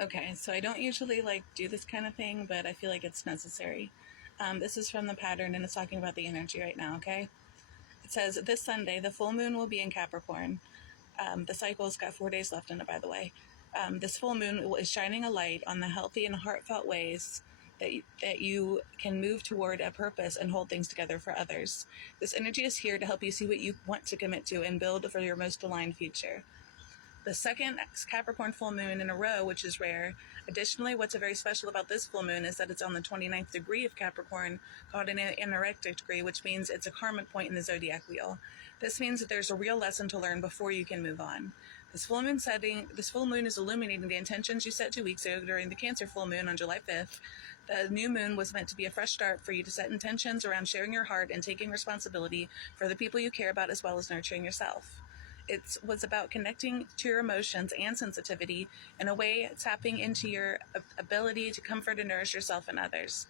Okay, so I don't usually do this kind of thing, but I feel like it's necessary. This is from the pattern and it's talking about the energy right now, okay? It says, this Sunday, the full moon will be in Capricorn. The cycle's got 4 days left in it, by the way. This full moon is shining a light on the healthy and heartfelt ways that you can move toward a purpose and hold things together for others. This energy is here to help you see what you want to commit to and build for your most aligned future. The second Capricorn full moon in a row, which is rare. Additionally, what's very special about this full moon is that it's on the 29th degree of Capricorn, called an anorectic degree, which means it's a karmic point in the zodiac wheel. This means that there's a real lesson to learn before you can move on. This full moon is illuminating the intentions you set 2 weeks ago during the Cancer full moon on July 5th. The new moon was meant to be a fresh start for you to set intentions around sharing your heart and taking responsibility for the people you care about, as well as nurturing yourself. It was about connecting to your emotions and sensitivity in a way tapping into your ability to comfort and nourish yourself and others.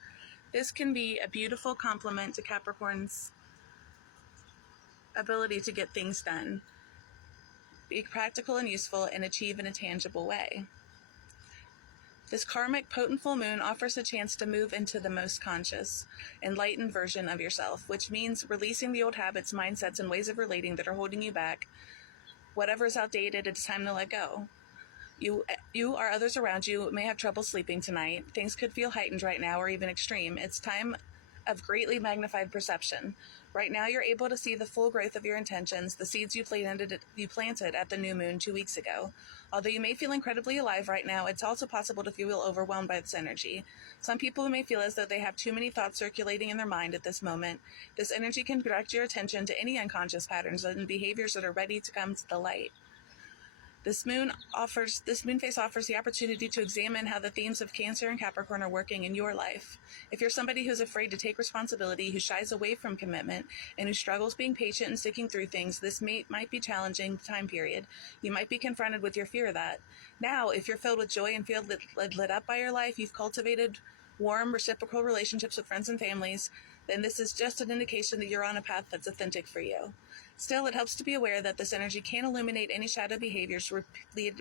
This can be a beautiful complement to Capricorn's ability to get things done, be practical and useful, and achieve in a tangible way. This karmic potent full moon offers a chance to move into the most conscious, enlightened version of yourself, which means releasing the old habits, mindsets, and ways of relating that are holding you back. Whatever is outdated, it's time to let go. You or others around you may have trouble sleeping tonight. Things could feel heightened right now or even extreme. It's time of greatly magnified perception. Right now, you're able to see the full growth of your intentions, the seeds you planted at the new moon 2 weeks ago. Although you may feel incredibly alive right now, it's also possible to feel overwhelmed by this energy. Some people may feel as though they have too many thoughts circulating in their mind at this moment. This energy can direct your attention to any unconscious patterns and behaviors that are ready to come to the light. This moon phase offers the opportunity to examine how the themes of Cancer and Capricorn are working in your life. If you're somebody who's afraid to take responsibility, who shies away from commitment, and who struggles being patient and sticking through things, this might be a challenging time period. You might be confronted with your fear of that. Now, if you're filled with joy and feel lit up by your life, you've cultivated warm, reciprocal relationships with friends and families, then this is just an indication that you're on a path that's authentic for you. Still, it helps to be aware that this energy can illuminate any shadow behaviors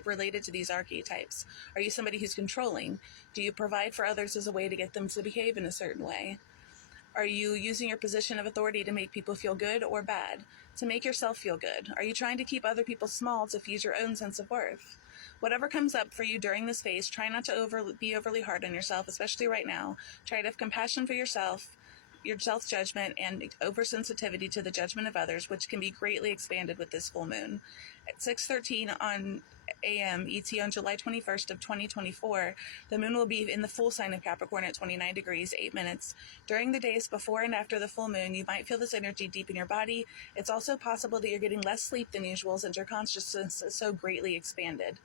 related to these archetypes. Are you somebody who's controlling? Do you provide for others as a way to get them to behave in a certain way? Are you using your position of authority to make people feel good or bad? To make yourself feel good? Are you trying to keep other people small to feed your own sense of worth? Whatever comes up for you during this phase, try not to be overly hard on yourself, especially right now. Try to have compassion for yourself, your self-judgment, and oversensitivity to the judgment of others, which can be greatly expanded with this full moon. At 6:13 on a.m. ET on July 21st of 2024, the moon will be in the full sign of Capricorn at 29 degrees, 8 minutes. During the days before and after the full moon, you might feel this energy deep in your body. It's also possible that you're getting less sleep than usual since your consciousness is so greatly expanded.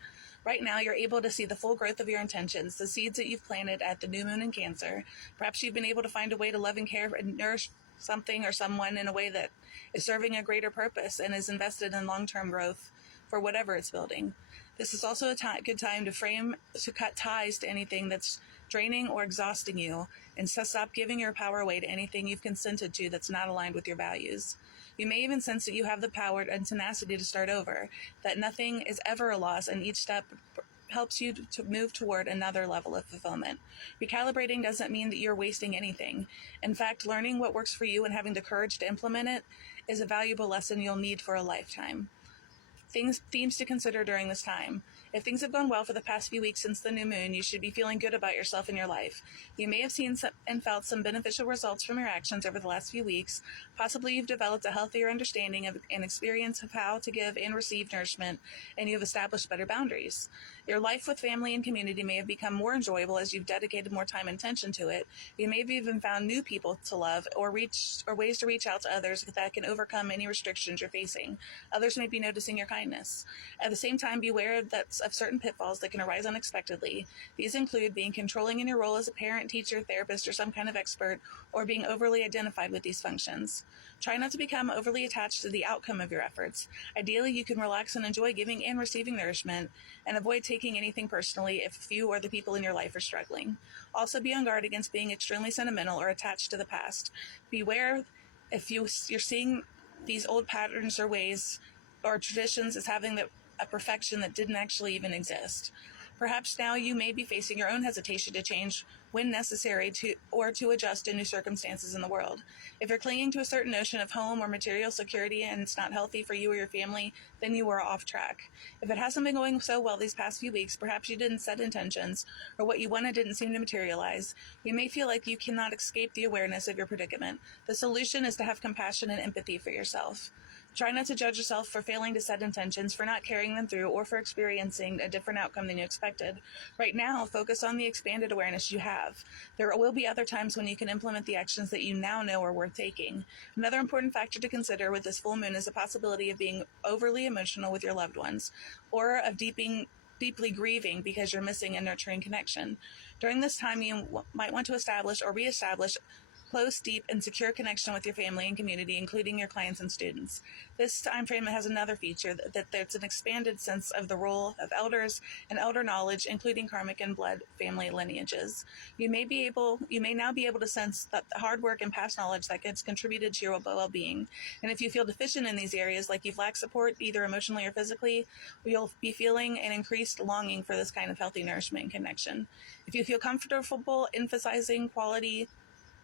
Right now, you're able to see the full growth of your intentions, the seeds that you've planted at the new moon in Cancer. Perhaps you've been able to find a way to love and care and nourish something or someone in a way that is serving a greater purpose and is invested in long-term growth for whatever it's building. This is also a good time to cut ties to anything that's draining or exhausting you, and to stop giving your power away to anything you've consented to that's not aligned with your values. You may even sense that you have the power and tenacity to start over, that nothing is ever a loss, and each step helps you to move toward another level of fulfillment. Recalibrating doesn't mean that you're wasting anything. In fact, learning what works for you and having the courage to implement it is a valuable lesson you'll need for a lifetime. Themes to consider during this time. If things have gone well for the past few weeks since the new moon, you should be feeling good about yourself and your life. You may have seen and felt some beneficial results from your actions over the last few weeks. Possibly you've developed a healthier understanding of and experience of how to give and receive nourishment, and you've established better boundaries. Your life with family and community may have become more enjoyable as you've dedicated more time and attention to it. You may have even found new people to love or ways to reach out to others that can overcome any restrictions you're facing. Others may be noticing your kindness. At the same time, beware of certain pitfalls that can arise unexpectedly. These include being controlling in your role as a parent, teacher, therapist, or some kind of expert, or being overly identified with these functions. Try not to become overly attached to the outcome of your efforts. Ideally, you can relax and enjoy giving and receiving nourishment, and avoid taking anything personally if you or the people in your life are struggling. Also, be on guard against being extremely sentimental or attached to the past. Beware if you're seeing these old patterns or ways or traditions as having a perfection that didn't actually even exist. Perhaps now you may be facing your own hesitation to change when necessary to adjust to new circumstances in the world. If you're clinging to a certain notion of home or material security and it's not healthy for you or your family, then you are off track. If it hasn't been going so well these past few weeks, perhaps you didn't set intentions or what you wanted didn't seem to materialize. You may feel like you cannot escape the awareness of your predicament. The solution is to have compassion and empathy for yourself. Try not to judge yourself for failing to set intentions, for not carrying them through, or for experiencing a different outcome than you expected. Right now, focus on the expanded awareness you have. There will be other times when you can implement the actions that you now know are worth taking. Another important factor to consider with this full moon is the possibility of being overly emotional with your loved ones, or of deeply grieving because you're missing a nurturing connection. During this time, you might want to establish or reestablish close, deep, and secure connection with your family and community, including your clients and students. This time frame has another feature that there's an expanded sense of the role of elders and elder knowledge, including karmic and blood family lineages. You may now be able to sense that the hard work and past knowledge that gets contributed to your well-being. And if you feel deficient in these areas, like you've lacked support either emotionally or physically, you'll be feeling an increased longing for this kind of healthy nourishment and connection. If you feel comfortable emphasizing quality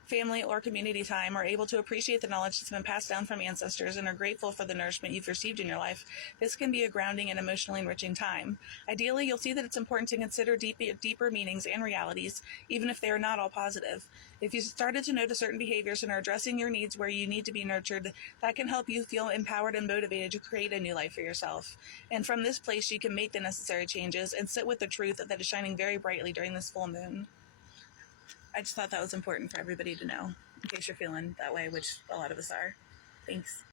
family or community time, are able to appreciate the knowledge that's been passed down from ancestors, and are grateful for the nourishment you've received in your life, this can be a grounding and emotionally enriching time. Ideally, you'll see that it's important to consider deeper meanings and realities, even if they are not all positive. If you started to notice certain behaviors and are addressing your needs where you need to be nurtured, that can help you feel empowered and motivated to create a new life for yourself. And from this place, you can make the necessary changes and sit with the truth that is shining very brightly during this full moon. I just thought that was important for everybody to know, in case you're feeling that way, which a lot of us are. Thanks.